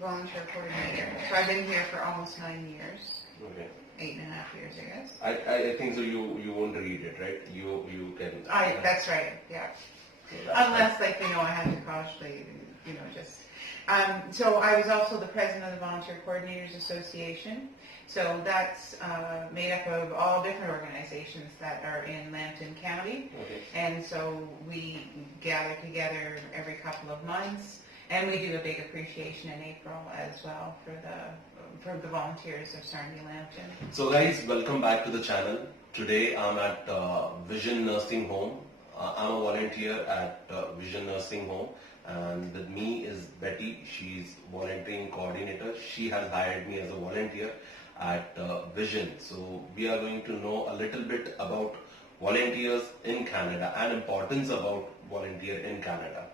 volunteer coordinator. So I've been here for almost 9 years. Okay. 8.5 years, I guess. I think so. You won't read it, right? You can. That's right. Yeah. So Unless, like, I have to cautionally, just. So I was also the president of the Volunteer Coordinators Association. So that's made up of all different organizations that are in Lambton County. Okay. And so we gather together every couple of months, and we do a big appreciation in April as well for the volunteers of Sarnia Lambton. So guys, welcome back to the channel. Today I'm at Vision Nursing Home. I'm a volunteer at Vision Nursing Home, and with me is Betty. She's volunteering coordinator. She has hired me as a volunteer at Vision. So we are going to know a little bit about volunteers in Canada and importance about volunteer in Canada.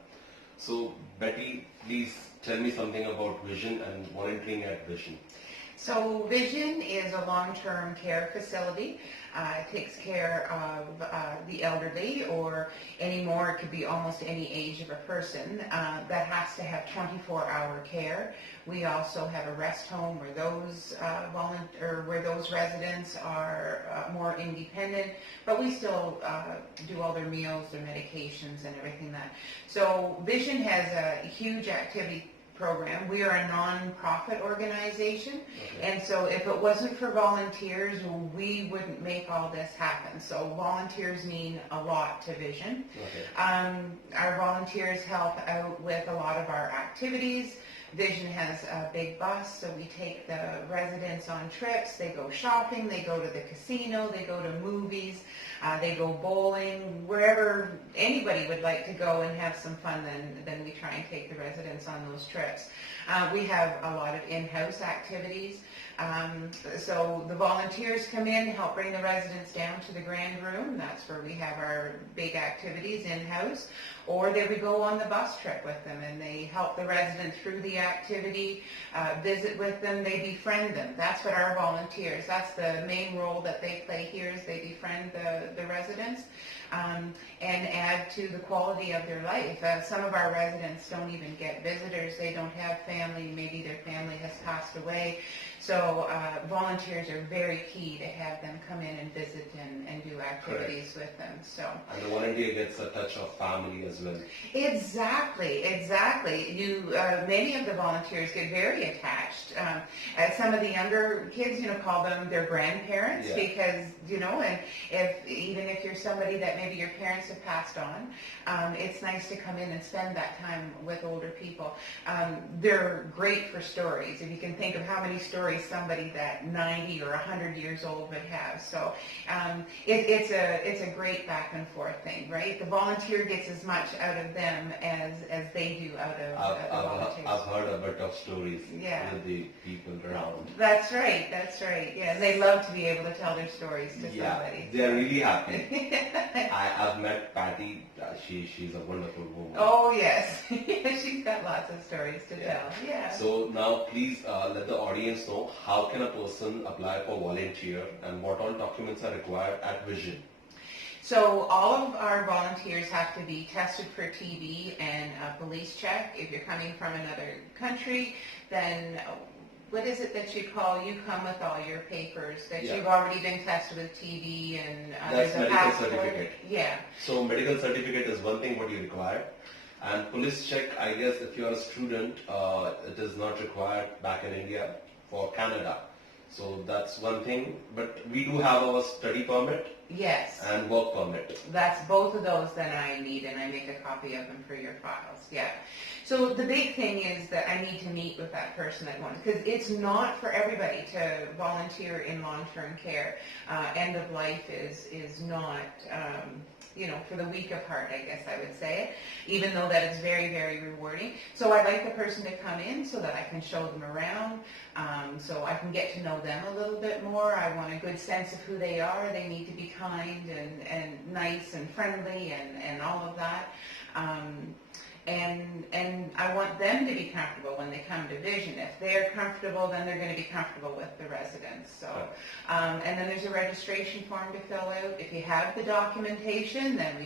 So Betty, please tell me something about Vision and volunteering at Vision. So Vision is a long-term care facility. It takes care of the elderly, or anymore, it could be almost any age of a person that has to have 24-hour care. We also have a rest home where those residents are more independent, but we still do all their meals, their medications, and everything that. So Vision has a huge activity program. We are a non-profit organization, okay. And so if it wasn't for volunteers, we wouldn't make all this happen. So volunteers mean a lot to Vision. Okay. Our volunteers help out with a lot of our activities. Vision has a big bus, so we take the residents on trips. They go shopping, they go to the casino, they go to movies, they go bowling, wherever anybody would like to go and have some fun, then we try and take the residents on those trips. We have a lot of in-house activities. So the volunteers come in, help bring the residents down to the grand room. That's where we have our big activities in-house. Or they would go on the bus trip with them, and they help the residents through the activity, visit with them, they befriend them. That's what our volunteers, that's the main role that they play here, is they befriend the residents and add to the quality of their life. Some of our residents don't even get visitors. They don't have family. Maybe their family has passed away. So volunteers are very key to have them come in and visit and do activities Correct. With them. So and the volunteer gets a touch of family as well. Exactly. Many of the volunteers get very attached. Some of the younger kids, call them their grandparents, because and even if you're somebody that maybe your parents have passed on, it's nice to come in and spend that time with older people. They're great for stories. If you can think of how many stories somebody that 90 or 100 years old would have. So it's a great back and forth thing, right? The volunteer gets as much out of them as they do out of the volunteers. I've heard a bit of stories with the people around. That's right. Yeah, they love to be able to tell their stories to somebody. They're really happy. I've met Patty. She's a wonderful woman. Oh yes, she's got lots of stories to tell. Yeah. So now please let the audience know, how can a person apply for volunteer and what all documents are required at Vision? So all of our volunteers have to be tested for TB and a police check. If you're coming from another country, then what is it that you call? You come with all your papers that you've already been tested with TB and that's there's a medical passport. Certificate. Yeah. So medical certificate is one thing what you require. And police check, I guess if you are a student, it is not required back in India for Canada. So that's one thing. But we do have our study permit. Yes. And work permit. That's both of those that I need, and I make a copy of them for your files. Yeah. So the big thing is that I need to meet with that person at once, because it's not for everybody to volunteer in long-term care. End of life is not, for the weak of heart, I guess I would say it, even though that is very, very rewarding. So I'd like the person to come in so that I can show them around, so I can get to know them a little bit more. I want a good sense of who they are. They need to be kind and nice and friendly and all of that. and I want them to be comfortable when they come to Vision. If they're comfortable, then they're going to be comfortable with the residents. So, and then there's a registration form to fill out. If you have the documentation, then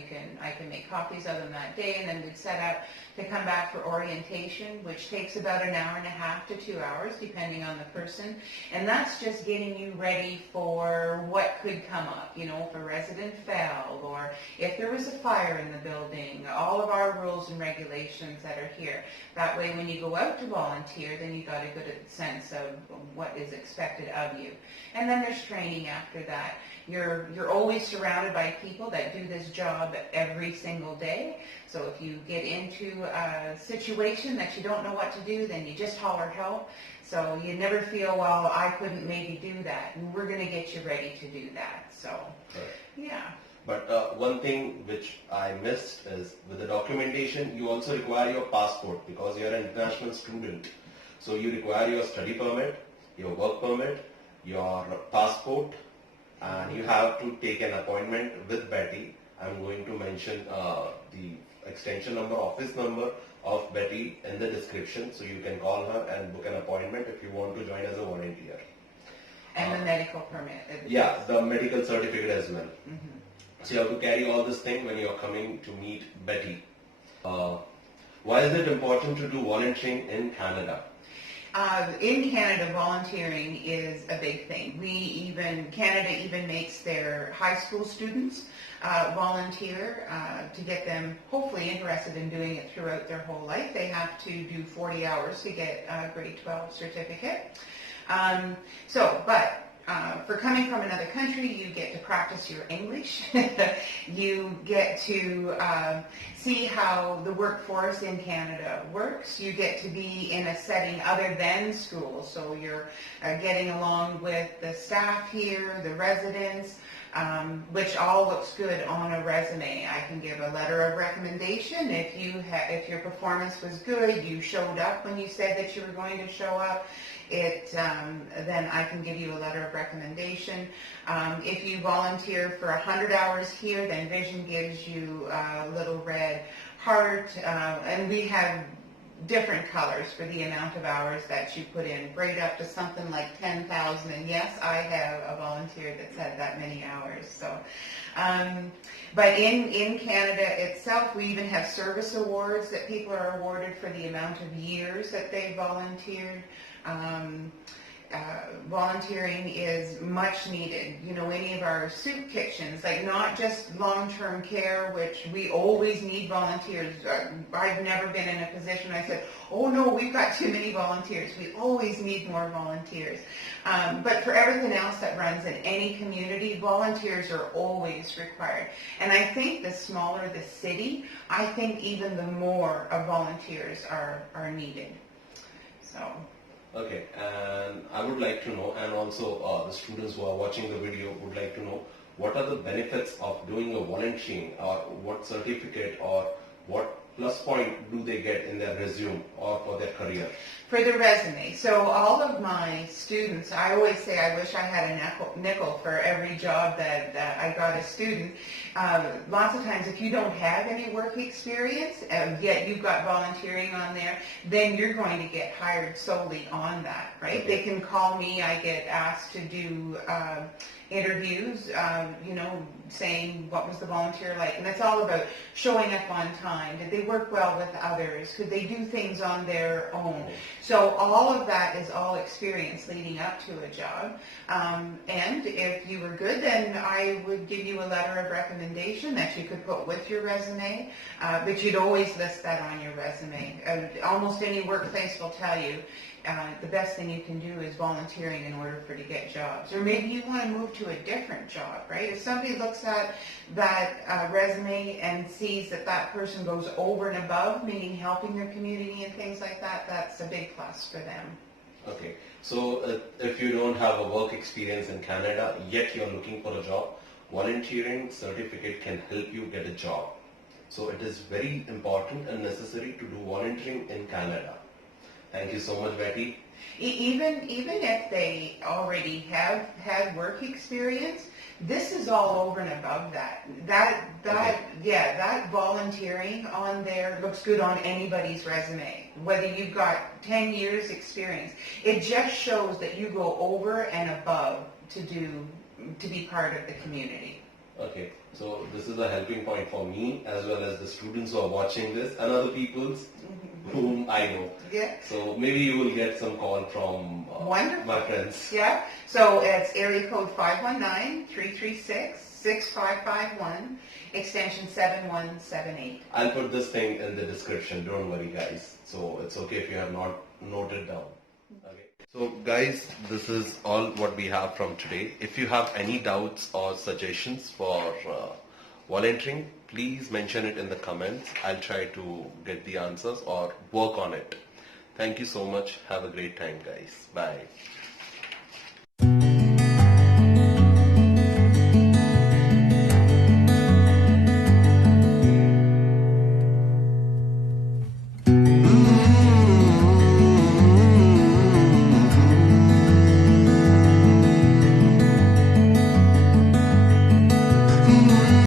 I can make copies of them that day, and then we'd set out to come back for orientation, which takes about an hour and a half to 2 hours, depending on the person. And that's just getting you ready for what could come up, you know, if a resident fell, or if there was a fire in the building, all of our rules and regulations that are here. That way, when you go out to volunteer, then you got a good sense of what is expected of you. And then there's training after that. You're always surrounded by people that do this job every single day. So if you get into a situation that you don't know what to do, then you just holler help. So you never feel, well, I couldn't maybe do that. And we're going to get you ready to do that. So, yeah. But one thing which I missed is with the documentation, you also require your passport because you're an international student. So you require your study permit, your work permit, your passport, and you have to take an appointment with Betty. I'm going to mention the extension number, office number of Betty in the description, so you can call her and book an appointment if you want to join as a volunteer. And the medical permit. Yeah, the medical certificate as well. Mm-hmm. So you have to carry all this thing when you're coming to meet Betty. Why is it important to do volunteering in Canada? In Canada, volunteering is a big thing. Canada even makes their high school students volunteer to get them hopefully interested in doing it throughout their whole life. They have to do 40 hours to get a grade 12 certificate. For coming from another country, you get to practice your English. You get to see how the workforce in Canada works. You get to be in a setting other than school, so you're getting along with the staff here, the residents, which all looks good on a resume. I can give a letter of recommendation. If your performance was good, you showed up when you said that you were going to show up, then I can give you a letter of recommendation. If you volunteer for 100 hours here, then Vision gives you a little red heart, and we have different colors for the amount of hours that you put in, right up to something like 10,000. And yes, I have a volunteer that's had that many hours. So, but in Canada itself, we even have service awards that people are awarded for the amount of years that they volunteered. Volunteering is much needed. You know, any of our soup kitchens, like not just long-term care, which we always need volunteers. I've never been in a position I said, oh no, we've got too many volunteers. We always need more volunteers. But for everything else that runs in any community, volunteers are always required. And I think the smaller the city, I think even the more of volunteers are needed. So. Okay, and I would like to know, and also the students who are watching the video would like to know, what are the benefits of doing a volunteering, or what certificate or what plus point do they get in their resume or for their career? For the resume. So all of my students, I always say I wish I had a nickel for every job that I got a student. Lots of times if you don't have any work experience, yet you've got volunteering on there, then you're going to get hired solely on that, right? Okay. They can call me, I get asked to do interviews, saying what was the volunteer like, and it's all about showing up on time. Did they work well with others? Could they do things on their own? So all of that is all experience leading up to a job. And if you were good, then I would give you a letter of recommendation that you could put with your resume, but you'd always list that on your resume. Almost any workplace will tell you the best thing you can do is volunteering in order to get jobs. Or maybe you want to move to a different job, right? If somebody looks at that resume and sees that person goes over and above, meaning helping their community and things like that, that's a big plus for them. Okay, so if you don't have a work experience in Canada, yet you're looking for a job, volunteering certificate can help you get a job. So it is very important and necessary to do volunteering in Canada. Thank you so much, Betty. Even if they already have had work experience, this is all over and above that. That volunteering on there looks good on anybody's resume. Whether you've got 10 years experience, it just shows that you go over and above to be part of the community. Okay, so this is a helping point for me as well as the students who are watching this and other people's whom I know. Yeah. So maybe you will get some call from my friends. Yeah. So it's area code 519-336-6551, extension 7178. I'll put this thing in the description. Don't worry, guys. So it's okay if you have not noted down. Okay. So guys, this is all what we have from today. If you have any doubts or suggestions for volunteering, please mention it in the comments. I'll try to get the answers or work on it. Thank you so much. Have a great time, guys. Bye.